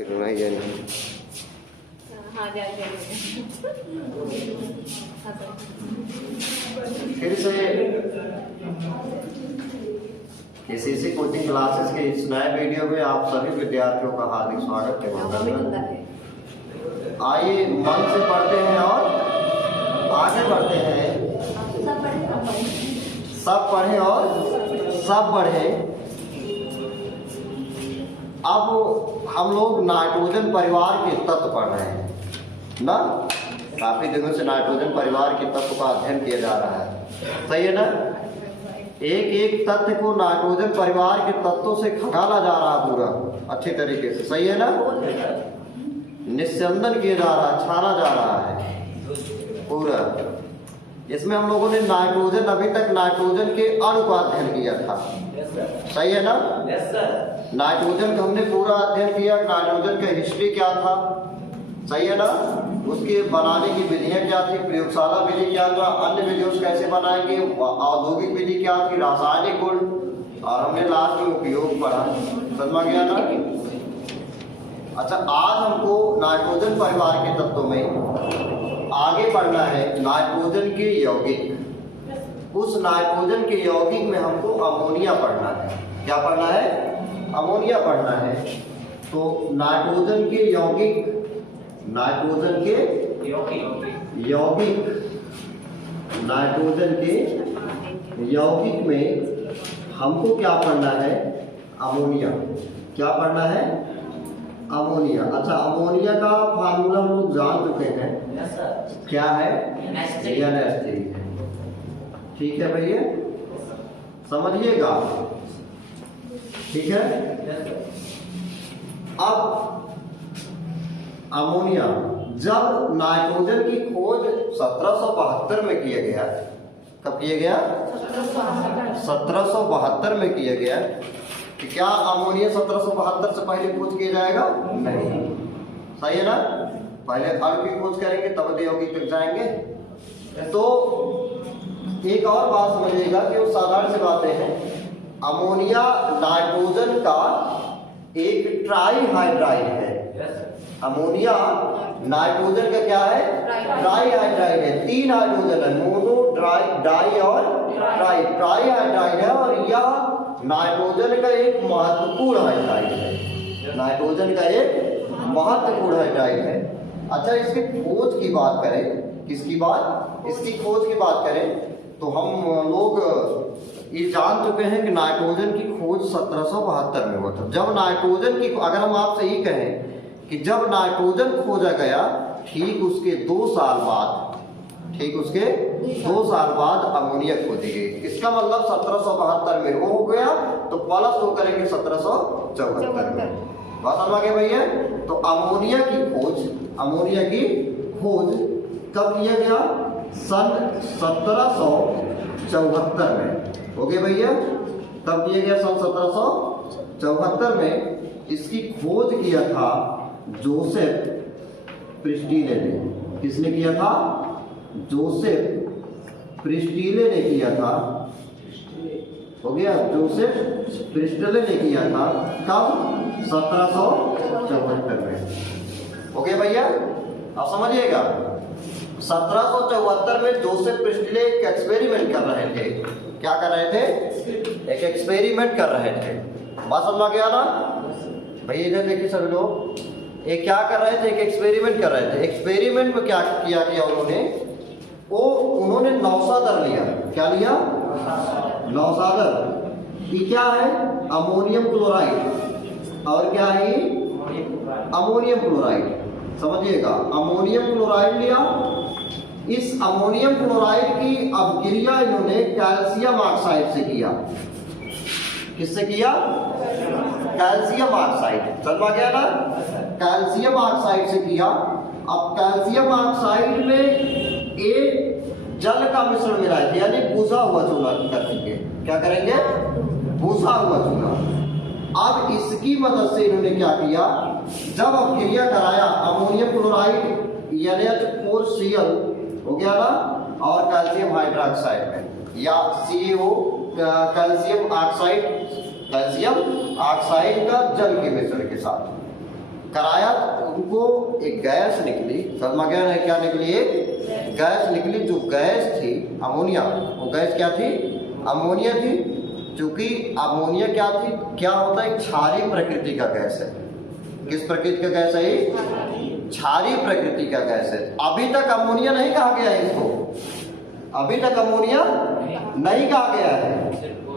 फिर नहीं है फिर से KCC कोचिंग क्लासेस के इस नए वीडियो में आप सभी विद्यार्थियों का हार्दिक स्वागत है। आइए मन से पढ़ते हैं और आगे बढ़ते हैं। सब पढ़े और सब बढ़े। अब हम लोग नाइट्रोजन परिवार के तत्व पढ़ रहे हैं ना। काफी दिनों से नाइट्रोजन परिवार के तत्व का अध्ययन किया जा रहा है, सही है ना। एक एक तत्व को नाइट्रोजन परिवार के तत्वों से खंगाला जा रहा है पूरा अच्छी तरीके से, सही है ना। निस्यंदन किया जा रहा है, छाना जा रहा है पूरा। इसमें हम लोगों ने नाइट्रोजन, अभी तक नाइट्रोजन के अणु का अध्ययन किया था, सही है ना। नाइट्रोजन का हमने पूरा अध्ययन किया। नाइट्रोजन का हिस्ट्री क्या था, सही है ना। उसके बनाने की विधियां क्या थी, प्रयोगशाला विधि क्या था, अन्य विधियों से कैसे बनाएंगे, औद्योगिक विधि क्या थी, रासायनिक गुण, और हमने लास्ट में उपयोग पढ़ा। समझ गया ना। अच्छा, आज हमको नाइट्रोजन परिवार के तत्वों में आगे पढ़ना है नाइट्रोजन के यौगिक। उस नाइट्रोजन के यौगिक में हमको अमोनिया पढ़ना है। क्या पढ़ना है? अमोनिया पढ़ना है। तो नाइट्रोजन के यौगिक, नाइट्रोजन के यौगिक, नाइट्रोजन के यौगिक में हमको क्या पढ़ना है? अमोनिया। क्या पढ़ना है? अमोनिया। अच्छा, अमोनिया का फार्मूला हम लोग जान चुके हैं। क्या है? NH3 है। ठीक है भैया, समझिएगा, ठीक है। अब अमोनिया, जब नाइट्रोजन की खोज 1772 में किया गया, कब किया गया? 1772 में किया गया। कि क्या अमोनिया 1772 से पहले खोज किया जाएगा? नहीं, सही है ना। पहले अणु की खोज करेंगे तब यौगिक तक जाएंगे। तो एक और बात समझिएगा कि वो साधारण सी बातें हैं। अमोनिया नाइट्रोजन का एक ट्राईहाइड्राइड है। अमोनिया नाइट्रोजन का क्या है? ट्राईहाइड्राइड है। 3 हाइड्रोजन है, मोनो, डाई और ट्राई। ट्राईहाइड्राइड है और यह नाइट्रोजन का एक महत्वपूर्ण हाइड्राइड है। नाइट्रोजन का एक महत्वपूर्ण हाइड्राइड है। अच्छा, इसकी खोज की बात करें, किसकी बात? इसकी खोज की बात करें तो हम लोग ये जान चुके हैं कि नाइट्रोजन की खोज 1772 में हुआ था। जब नाइट्रोजन की, अगर हम आपसे ये कहें कि जब नाइट्रोजन खोजा गया, ठीक उसके 2 साल बाद, ठीक उसके 2 साल बाद अमोनिया खोजी गई। इसका मतलब 1772 में वो हो गया, तो प्लस हो करेंगे 1774 में। बात समझ गए भैया। तो अमोनिया की खोज, अमोनिया की खोज कब किया गया? सन 1774 में हो गया भैया। तब किया गया सन 1774 में। इसकी खोज किया था जोसेफ प्रिस्टिले ने। किसने किया था? जोसेफ प्रिस्टिले ने किया था। हो गया, जोसेफ प्रिस्टिले ने किया था। कब? 1774 में। हो गया भैया। अब समझिएगा, 1774 में जोसेफ प्रिस्टिले एक एक्सपेरिमेंट कर रहे थे। क्या कर रहे थे? एक एक्सपेरिमेंट कर रहे थे। बात समझ गया ना भैया। इधर देखिए सभी लोग, ये क्या कर रहे थे? एक एक्सपेरिमेंट कर रहे थे। एक्सपेरिमेंट में क्या किया उन्होंने? उन्होंने नौसादर लिया। क्या लिया? नौसादर। ये क्या है? Ammonium chloride. और क्या है? Ammonium chloride. समझिएगा, अमोनियम क्लोराइड लिया। इस अमोनियम क्लोराइड की अपक्रिया इन्होंने कैल्शियम ऑक्साइड से किया। किससे किया? Calcium oxide. समझ गया ना। कैल्शियम ऑक्साइड से किया। अब कैल्शियम ऑक्साइड में एक जल का मिश्रण मिलाए थे, यानी बुझा हुआ चूना करेंगे। क्या करेंगे? बुझा हुआ चूना। अब इसकी मदद से इन्होंने क्या किया? जब अपक्रिया कराया अमोनियम क्लोराइड NH4Cl हो गया ना, और कैल्शियम हाइड्रोक्साइड में, या CaO कैल्शियम ऑक्साइड का जल के मिश्रण के साथ कराया, उनको एक गैस निकली, समझ गया ना, क्या निकली? एक गैस निकली। जो गैस थी अमोनिया, वो गैस क्या थी? अमोनिया थी। क्योंकि अमोनिया क्या थी, क्या होता है? क्षारीय प्रकृति का गैस है। किस प्रकृति का गैस है? क्षारीय प्रकृति का गैस है। अभी तक अमोनिया नहीं कहा गया है इसको, अभी तक अमोनिया नहीं कहा गया है।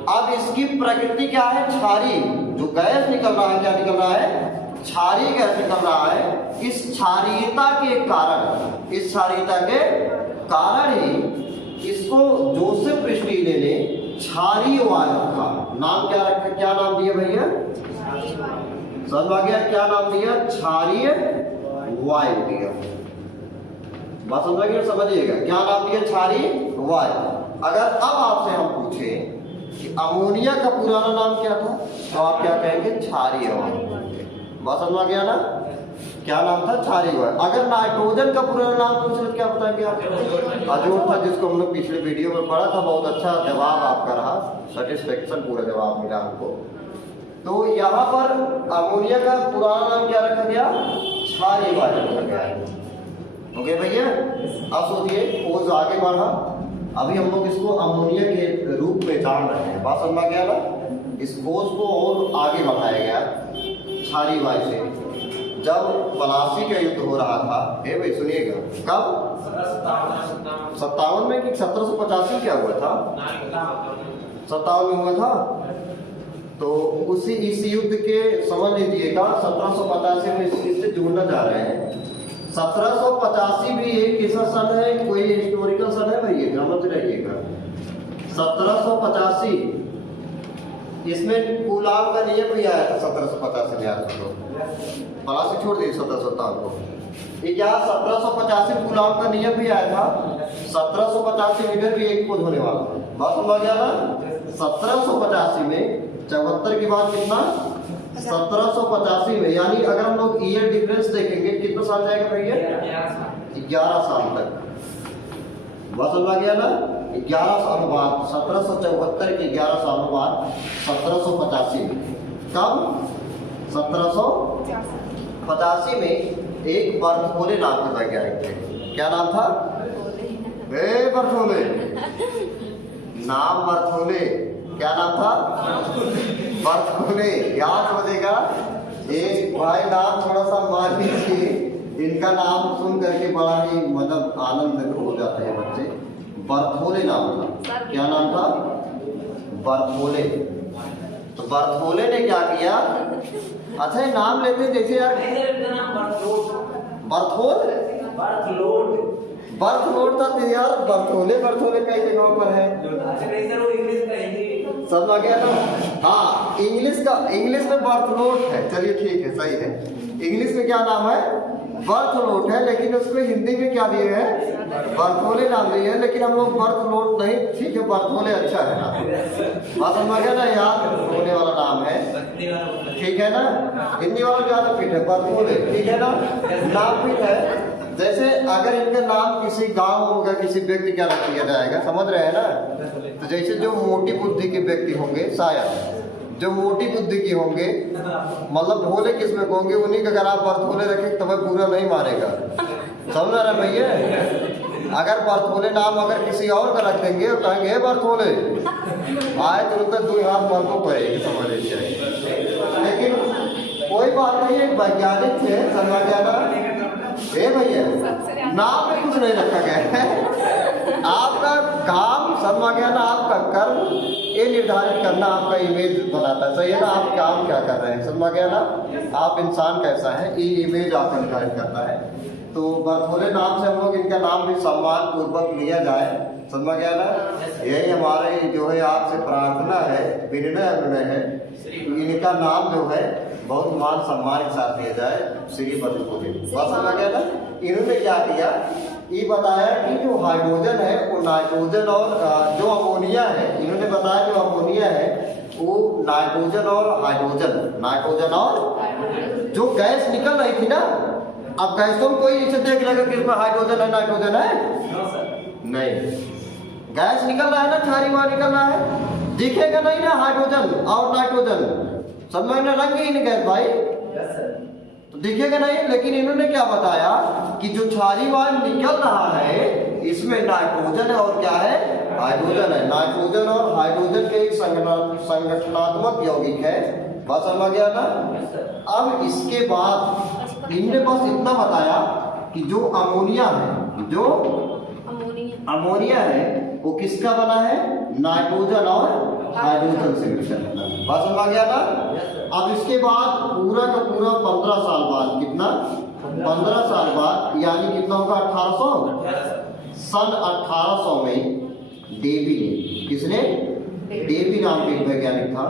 अब इसकी प्रकृति क्या है? क्षारीय। जो गैस निकल रहा है, क्या निकल रहा है? क्षारीय गैस निकल रहा है। इस क्षारीयता के कारण, इस क्षारीयता के कारण ही इसको जोसेफ प्रिस्टली ने क्षारीय वायु का नाम क्या रखा? क्या नाम दिया भैया? समझ आ गया? क्या नाम दिया? क्षारीय वायु दिया। बात समझ गया? समझिएगा, क्या नाम दिया? क्षारीय वायु। अगर अब आपसे हम पूछे कि अमोनिया का पुराना नाम क्या था, तो आप क्या कहेंगे? क्षारीय वायु। बात समझ आ गया ना? क्या नाम था? क्षारीय वायु। अगर नाइट्रोजन का पुराना नाम पूछे तो क्या बताएंगे आप? अजोड था, जिसको हम लोग पिछले वीडियो में पढ़ा था। बहुत अच्छा जवाब आपका रहा, सेटिस्फेक्शन पूरा जवाब मिला हमको। तो यहाँ पर अमोनिया का पुराना नाम क्या रखा गया? क्षारीय वायु रखा गया है। ओके भैया, अब सोचिए खोज आगे बढ़ा। अभी हम लोग इसको अमोनिया के रूप में जान रहे हैं। बात समझ गया ना? इस खोज को और आगे बढ़ाया गया क्षारीय वायु से। जब पलासी का युद्ध हो रहा था, हे भाई सुनिएगा, कब? 57 में कि 1785 क्या हुआ था? 57 में हुआ था। तो उसी इस युद्ध के समझ लीजिएगा 1785 में इससे जुड़ना चाह रहे हैं। 1785 भी एक कैसा सन है, कोई हिस्टोरिकल सन है भाई, समझ रहिएगा। 1785 इसमें गुलाम का नियम भी आया था। 1785 में याद करो, पलासी छोड़ दिए 1757 को। ये क्या 1785 में गुलाम का नियम भी आया था। 1785 में इधर भी एक खोज होने वाला। बात समझ गया ना? 1785 में 74 के बाद कितना? 1785 में, यानी अगर हम लोग ईयर डिफरेंस देखेंगे कितना साल जाएगा भैया? 11 साल तक। बात समझ गया ना? 11 साल बाद 1774 के 11 सालों बाद 1785 में, कब? 1785 में एक बर्थोले नाम के वैज्ञानिक थे। क्या नाम था? बर्थोले। नाम बर्थोले। क्या नाम था? बर्थोले। याद रखिएगा। एक भाई नाम थोड़ा सा मान लीजिए, इनका नाम सुन करके बड़ा ही मतलब आनंद हो जाते हैं बच्चे। बर्थोले नाम था। क्या नाम था? बर्थोले। तो बर्थोले ने क्या किया? अच्छा ये नाम लेते जैसे यार बर्थलोड था तो यार बर्थोले कई जगहों पर है। समझ आ गया ना? हाँ, इंग्लिश में बर्थलोड है। चलिए ठीक है, सही है। इंग्लिश में क्या नाम है? बर्थलोड है, लेकिन उसको हिंदी में क्या दिए हैं? बर्थोले नाम दिए हैं। लेकिन हम लोग बर्थलोड नहीं, ठीक है, बर्थोले अच्छा है ना। बात समझ गया ना? याद होने वाला नाम है, ठीक है ना? हिंदी वाला ज्यादा फिट है, बर्थोले, ठीक है ना? नाम फिट है। जैसे अगर इनका नाम किसी गांव होगा, किसी व्यक्ति का रख दिया जाएगा, समझ रहे हैं ना? तो जैसे जो मोटी बुद्धि के व्यक्ति होंगे, शायद जो मोटी बुद्धि की होंगे, मतलब भोले किस्म के होंगे, उन्हीं का अगर आप बर्थोले रखें तो वह पूरा नहीं मारेगा। समझ रहे भैया? अगर बर्थोले नाम अगर किसी और का रख देंगे तो कहेंगे हे बर्थोले, आए तुरंत 2 हाथ मार को पड़ेगी, समझ लीजिए। लेकिन कोई बात नहीं, एक वैज्ञानिक थे, समझ जाना भैया, नाम में कुछ नहीं रखा गया है। आपका काम, समझ गया ना? आपका कर्म ये निर्धारित करना आपका इमेज बनाता है, सही है ना? आप काम क्या कर रहे हैं, समझ गया ना? आप इंसान कैसा है, ये इमेज आपका निर्धारित करता है। तो बर्थोले नाम से हम लोग इनका नाम भी सम्मान पूर्वक लिया जाए, समझ गया ना? यही हमारे जो है आपसे प्रार्थना है, विनय है, इनका नाम जो है बहुत मान सम्मान के साथ दिया जाए, श्री बर्थोले। बात समझ गया ना? इन्होंने क्या किया, ये बताया कि जो हाइड्रोजन है वो नाइट्रोजन और जो अमोनिया है, इन्होंने बताया जो अमोनिया है वो नाइट्रोजन और हाइड्रोजन और जो गैस निकल रही थी ना, अब गैसों में कोई इसे देख लेगा कि इसमें हाइड्रोजन है नाइट्रोजन है? नहीं, गैस निकल रहा है ना, क्षारीय वायु निकल रहा है, दिखेगा नहीं ना हाइड्रोजन और नाइट्रोजन, समझ में रंग ही नहीं गैस भाई। तो दिखेगा नहीं, लेकिन इन्होंने क्या बताया कि जो क्षारीय वायु निकल रहा है इसमें नाइट्रोजन है और क्या है, हाइड्रोजन है। नाइट्रोजन और हाइड्रोजन के एक संगठनात्मक यौगिक है। बात समझ गया ना। अब इसके बाद इनने बस इतना बताया कि जो अमोनिया है, जो अमोनिया है वो किसका बना है, नाइट्रोजन और हाइड्रोजन से मिलकर बना है। बात समझ गया ना। अब इसके बाद पूरा का पूरा 15 साल बाद, कितना 15 साल बाद, यानी कितना होगा 1800, सन 1800 में डेवी ने, किसने, डेवी नाम के वैज्ञानिक था,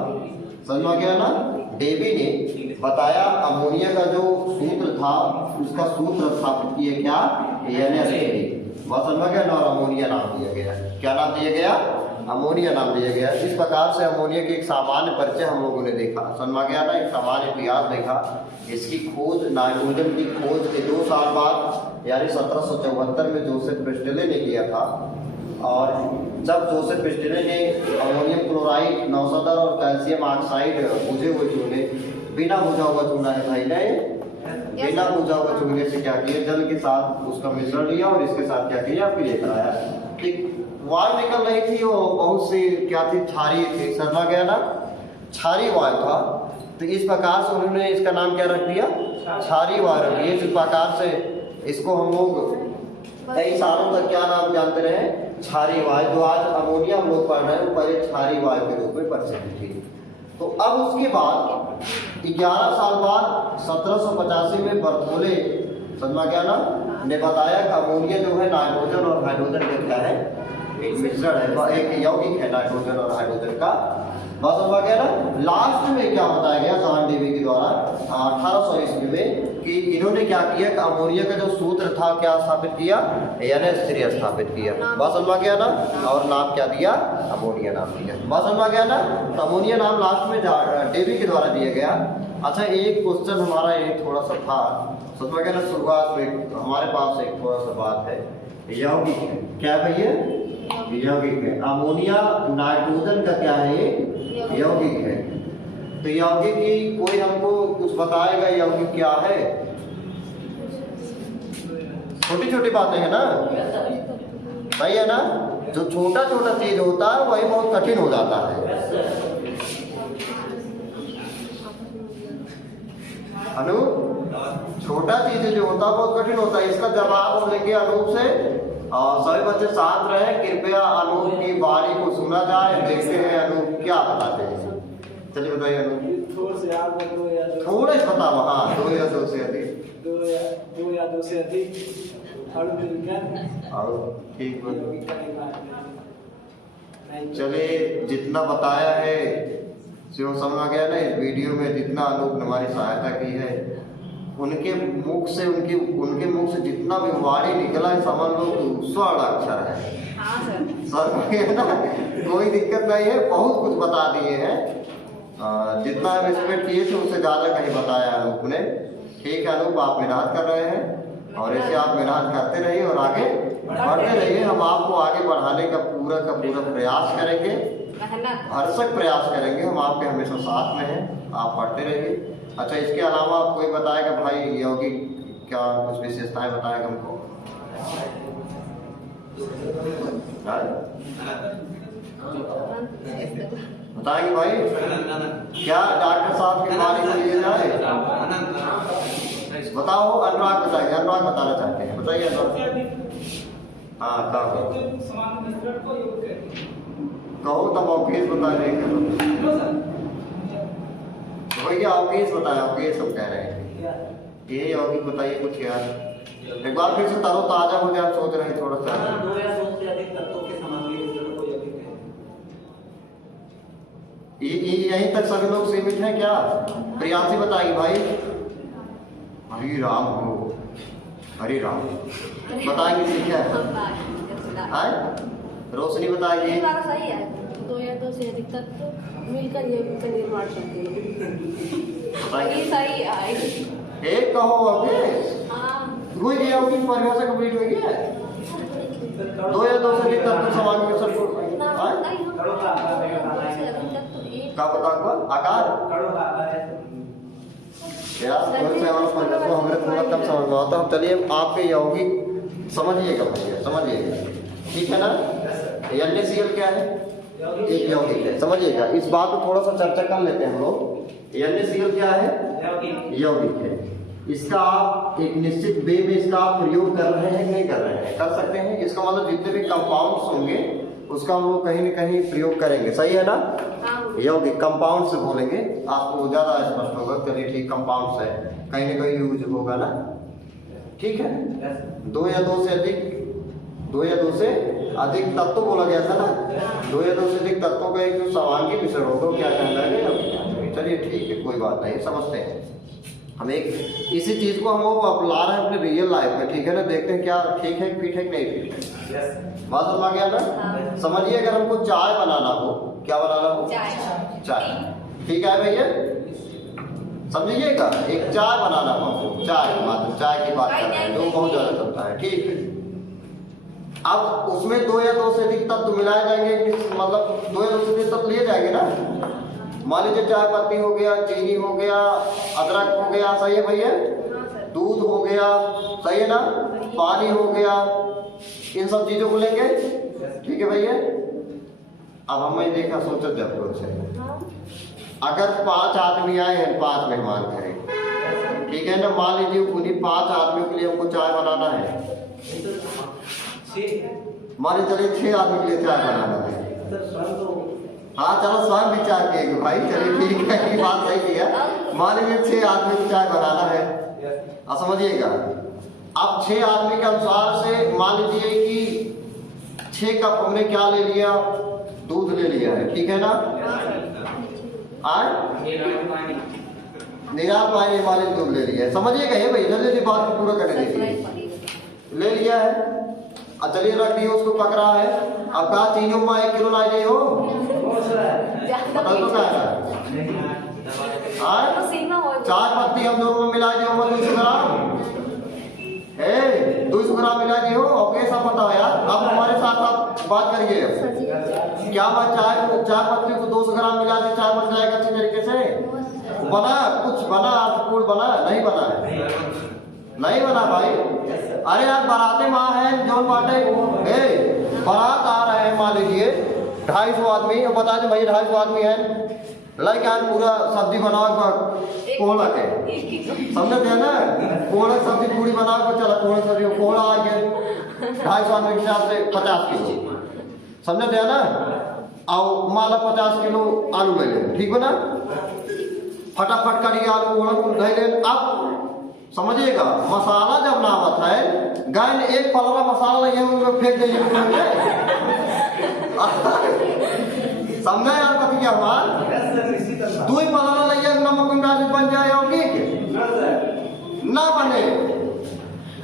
समझ गया ना। डेवी ने बताया अमोनिया का जो सूत्र था उसका सूत्र स्थापित किया क्या, NH3। बस समझ गया ना। और अमोनिया नाम दिया गया। क्या नाम दिया गया, अमोनिया नाम दिया गया। इस प्रकार से अमोनिया के एक सामान्य परिचय हम लोगों ने देखा, समझ गया ना। एक सामान्य इतिहास देखा। इसकी खोज, नाइट्रोजन की खोज के 2 साल बाद यानी 1774 में जोसेफ प्रिस्टले ने किया था। और जब जोसेफ प्रिस्टले ने अमोनियम क्लोराइड, नौसदर और कैल्शियम ऑक्साइड बुझे हुए चूने, बिना बुझा हुआ चूना है भाई, नहीं बिना बुझा हुआ चूने से क्या किया, जल के साथ उसका मिश्रण लिया और इसके साथ क्या किया, फिर लेकर आया। वायु निकल रही थी, वो बहुत सी क्या थी, क्षारीय थी, समझा गया ना। क्षारीय वायु था, तो इस प्रकार से उन्होंने इसका नाम क्या रख दिया, क्षारीय वायु रख दिया। इस प्रकार से इसको हम लोग कई सालों तक क्या नाम जानते रहे, क्षारीय वायु। जो आज अमोनिया हम लोग पढ़ रहे हैं वो पहले क्षारीय वायु के रूप में प्रचलित थी। तो अब उसके बाद 11 साल बाद 1785 में बर्थोले, समझा गया ना, ने बताया कि अमोनिया जो है नाइट्रोजन और हाइड्रोजन का क्या है, एक मिश्रण है, एक यौगिक है नाइट्रोजन और हाइड्रोजन का। बस समझा गया ना। लास्ट में क्या बताया गया जॉन डेवी के द्वारा 1800 ईस्वी में कि इन्होंने क्या किया कि अमोनिया का जो सूत्र था क्या स्थापित किया, NH3 स्थापित किया। बस समझा गया ना। और नाम क्या दिया, अमोनिया नाम दिया। बस समझा गया ना। तो अमोनिया नाम लास्ट में डेवी के द्वारा दिया गया। अच्छा, एक क्वेश्चन हमारा एक थोड़ा सा था, समझ गया ना। शुरुआत में हमारे पास एक थोड़ा सा बात है, यौगिक है क्या भैया, यौगिक है। अमोनिया नाइट्रोजन का क्या है, यौगिक है। तो यौगिक की कोई हमको कुछ बताएगा, यौगिक क्या है। छोटी छोटी बातें हैं ना, सही है ना। जो छोटा छोटा चीज होता है वही बहुत कठिन हो जाता है। अनु, छोटा चीज जो होता है बहुत कठिन होता है। इसका जवाब हम लेंगे अनूप से। सभी बच्चे शांत रहे, कृपया अनूप की बारी को सुना जाए। देखते हैं अनूप क्या बताते हैं। चलिए बताइए अनूप। थोड़े बताओ। हाँ, 2 या 2 से अधिक, 2 या 2 से अधिक ठीक। चलिए, जितना बताया है जो समझ आ गया ना इस वीडियो में, जितना अनूप ने हमारी सहायता की है, उनके मुख से जितना भी वाणी निकला है समझ लो स्वर्ण अक्षर है। हाँ सर, सर ना, कोई दिक्कत नहीं है, बहुत कुछ बता दिए हैं। जितना हम एक्सपेक्ट किए थे उससे ज़्यादा कहीं बताया अनूप ने। ठीक है अनूप, आप मेहनत कर रहे हैं और ऐसे आप मेहनत करते रहिए और आगे बढ़ते रहिए। हम आपको आगे बढ़ाने का पूरा प्रयास करेंगे, भरसक प्रयास करेंगे। हम आपके हमेशा साथ में हैं, आप पढ़ते रहिए। अच्छा, इसके अलावा आप कोई बताएगा भाई, यौगिक क्या कुछ विशेषताएं बताएगा हमको, बताएंगे भाई। क्या डॉक्टर साहब के बारे में लिए जाए, बताओ। अनुराग बताएंगे, अनुराग बताना चाहते हैं, बताइए अनुराग। हाँ, कहो तब ऑफिस बता रहे भैया, ऑफिस बताया, ऑफिस हम कह रहे हैं। ये यौगिक बताइए कुछ यार, एक बार फिर से तरो ताजा हो जाए। आप सोच रहे हैं थोड़ा सा, 2 या 2 से अधिक तत्वों के सामग्री मिश्रण को यौगिक है। यहीं तक सभी लोग सीमित हैं क्या? प्रियांशी बताएगी भाई। हरि राम हो, हरि राम बताएंगे ठीक है। रोशनी बताएगी। सही है, 2 या 2 से अधिक तत्व मिलकर यौगिक का निर्माण करते हैं। ये सही है। एक कहो अभी। हाँ, कोई ये यौगिक परिभाषा कंप्लीट हो गया है। 2 या 2 से अधिक तत्व समान मिश्रण को क्या बता आकार, यार कौन से वाला पंद्रह को हमें थोड़ा कम समझ में आता है। चलिए आपके यौगिक समझिएगा भैया, समझिएगा, ठीक है ना। NaCl क्या है? एक यौगिक है, समझिएगा। इस बात पर थोड़ा सा चर्चा कर लेते हैं हम लोग। NaCl क्या है? यौगिक है। इसका आप एक निश्चित वे में इसका आप प्रयोग कर रहे हैं कि नहीं कर रहे हैं? कर सकते हैं। इसका मतलब जितने भी कंपाउंड्स होंगे उसका हम लोग कहीं न कहीं प्रयोग करेंगे, सही है ना। यौगिक कंपाउंड से बोलेंगे, आपको ज्यादा स्पष्ट होगा। चलिए ठीक, कंपाउंड्स है, कहीं ना कहीं यूज होगा ना, ठीक है। दो या दो से अधिक तत्व बोला गया था ना। दो या दो से अधिक तत्वों का एक जो समांगी मिश्रण होगा क्या कहलाएगा? चलिए ठीक है, कोई बात नहीं, समझते हैं हम। एक इसी चीज को हम लोग अब ला रहे हैं अपने रियल लाइफ में, ठीक है ना। देखते हैं क्या ठीक है, फिट है कि नहीं फिट है। बात समझ आ गया ना। समझिए, अगर हमको चाय बनाना हो, क्या बनाना हो? चाय, ठीक है भैया, समझिएगा। एक चाय बनाना हो हमको, चाय, मतलब चाय की बात कर रहे हैं जो बहुत ज्यादा चलता है, ठीक है। अब उसमें दो या दो से अधिक तत्व मिलाए जाएंगे, मतलब दो या दो से अधिक तत्व लिए जाएंगे ना। मान लीजिए चाय पत्ती हो गया, चीनी हो गया, अदरक हो गया, सही है भैया, दूध हो गया, सही है ना, पानी हो गया, इन सब चीजों को लेंगे, ठीक है भैया। अब हमें देखा सोचा जब लोग से, अगर 5 आदमी आए हैं, 5 मेहमान करें, ठीक है ना। मान लीजिए उन्हीं 5 आदमियों के लिए हमको चाय बनाना है। मान लीजिए चलिए 6 आदमी के लिए चाय बनाना है। हाँ चलो, स्वयं विचार किएगा भाई, चलिए ठीक है, ये बात सही किया। मान लीजिए 6 आदमी को चाय बनाना है, अब समझिएगा। अब 6 आदमी के अनुसार से मान लीजिए कि 6 कप हमने क्या ले लिया? दूध ले लिया है, ठीक है ना। निराल पानी वाले दूध ले लिया है, समझिएगा ये भाई, जल्दी जल्दी बात को पूरा करने दीजिए। ले लिया है, अब चलिए रख दिए, उसको पक रहा है। अब कहा चीनी में 1 किलो ला जाइए हो, बता क्या है? चाय पत्ती हम दोनों में मिला दिए 200 ग्राम, 200 ग्राम मिला दिए हो, और कैसा पता है यार। अब हमारे साथ आप बात करिए, क्या मैं चाय पत्ती को 200 ग्राम मिला दे, चाय बन जाएगा अच्छी तरीके से? बना कुछ बना अर्थपूर्ण बना? नहीं बना है, नहीं बना भाई। अरे यार बाराते माँ है जो बाटे, बारात आ रहे हैं, मान लीजिए 250 आदमी, और बता दें भाई 250 आदमी है, लाइक यार पूरा सब्जी बनाओ कोहड़ा के, समझते हैं ना। कोहड़ा सब्जी पूरी बनाओ को, चला कोहड़ा सब्जी कोहड़ा आ गया 250 आदमी के हिसाब से 50 किलो, समझते हैं ना। और माला 50 किलो आलू ले लें, ठीक है ना। फटाफट करिए आलू कोहड़ा को धो लें। अब समझिएगा, मसाला जब नामत है, गाय ने एक पलड़ा मसाला नहीं है फेंक देंगे, समझा यार पति क्या हुआ? 2 ही पलड़ा लगे नमक बन जाए यौगिक ना बने,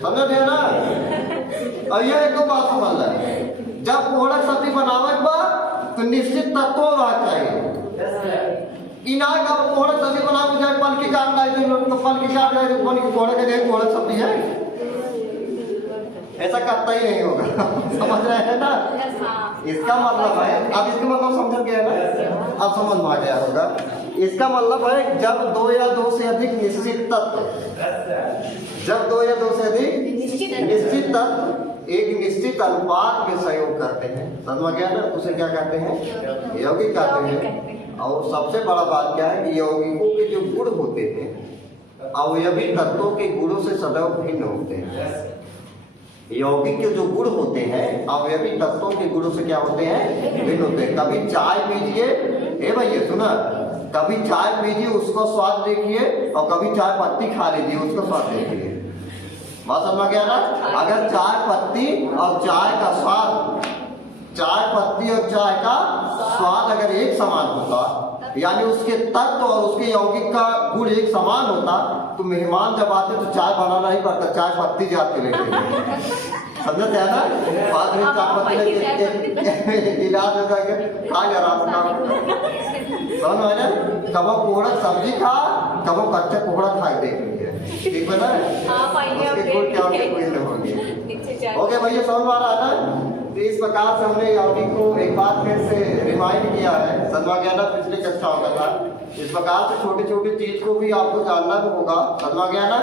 समझते ना। और ये एक बात समझ है, जब कोहड़ा सब्जी बनावे के बाद तो निश्चित तत्व होना चाहिए। इना का कोहड़ा सब्जी बना के जाए पल की काट लाए, पल की काट लाए, बन के कोहड़े के देख कोहड़ा सब्जी है, ऐसा करता ही नहीं होगा। समझ रहे हैं ना। इसका मतलब है, अब इसका मतलब समझ गया ना, अब समझ में आ गया होगा। इसका मतलब है जब 2 या 2 से अधिक निश्चित तत्व, जब 2 या 2 से अधिक निश्चित तत्व एक निश्चित अनुपात में सहयोग करते हैं, समझ में गया ना, उसे क्या कहते हैं? यौगिक कहते हैं। और सबसे बड़ा बात क्या है कि यौगिकों के जो गुण होते हैं अवयवी तत्वों के गुणों से सदैव भिन्न होते हैं। यौगिक के जो गुण होते हैं अवयवी तत्वों के गुणों से क्या होते हैं? भिन्न होते हैं। कभी चाय पीजिए, भैया सुना, कभी चाय पीजिए उसका स्वाद देखिए, और कभी चाय पत्ती खा लीजिए उसका स्वाद देखिए। बात समझ में गया ना। अगर चाय पत्ती और चाय का स्वाद, चाय पत्ती और चाय का स्वाद अगर एक समान होता, यानी उसके तत्व और उसके यौगिक का गुण एक समान होता, तो मेहमान जब आते तो चाय बनाना ही पड़ता, चाय पत्ती जाते लेते। समझते हैं ना। बाद में चाय पत्ती इलाज हो जाएगा, खा जा रहा समझ ना। कबो कोहड़ा सब्जी खा, कबो कच्चा कोहड़ा खा देखेंगे, ठीक है ना। उसके गुण क्या होंगे? ओके भैया, समझ में आ रहा है ना। तो इस प्रकार से हमने यौगिक को एक बार फिर से रिमाइंड किया है, समझ गया ना, पिछले कक्षा होगा था। इस प्रकार से छोटी छोटी चीज को भी आपको जानना होगा, समझ गया ना।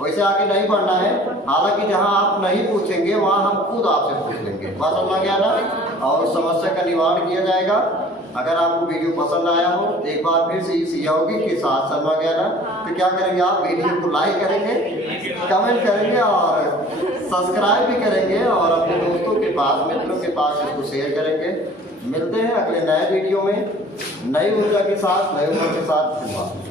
वैसे आगे नहीं बढ़ना है, हालांकि जहां आप नहीं पूछेंगे वहां हम खुद आपसे पूछ लेंगे, बात समझ गया ना। और उस समस्या का निवारण किया जाएगा। अगर आपको वीडियो पसंद आया हो तो एक बार फिर से इस योगी के साथ, समझ गया ना, तो क्या करेंगे आप वीडियो को लाइक करेंगे, कमेंट करेंगे और सब्सक्राइब भी करेंगे और अपने दोस्तों के पास, मित्रों के पास इसको शेयर करेंगे। मिलते हैं अगले नए वीडियो में नई ऊर्जा के साथ, नई उम्र के साथ।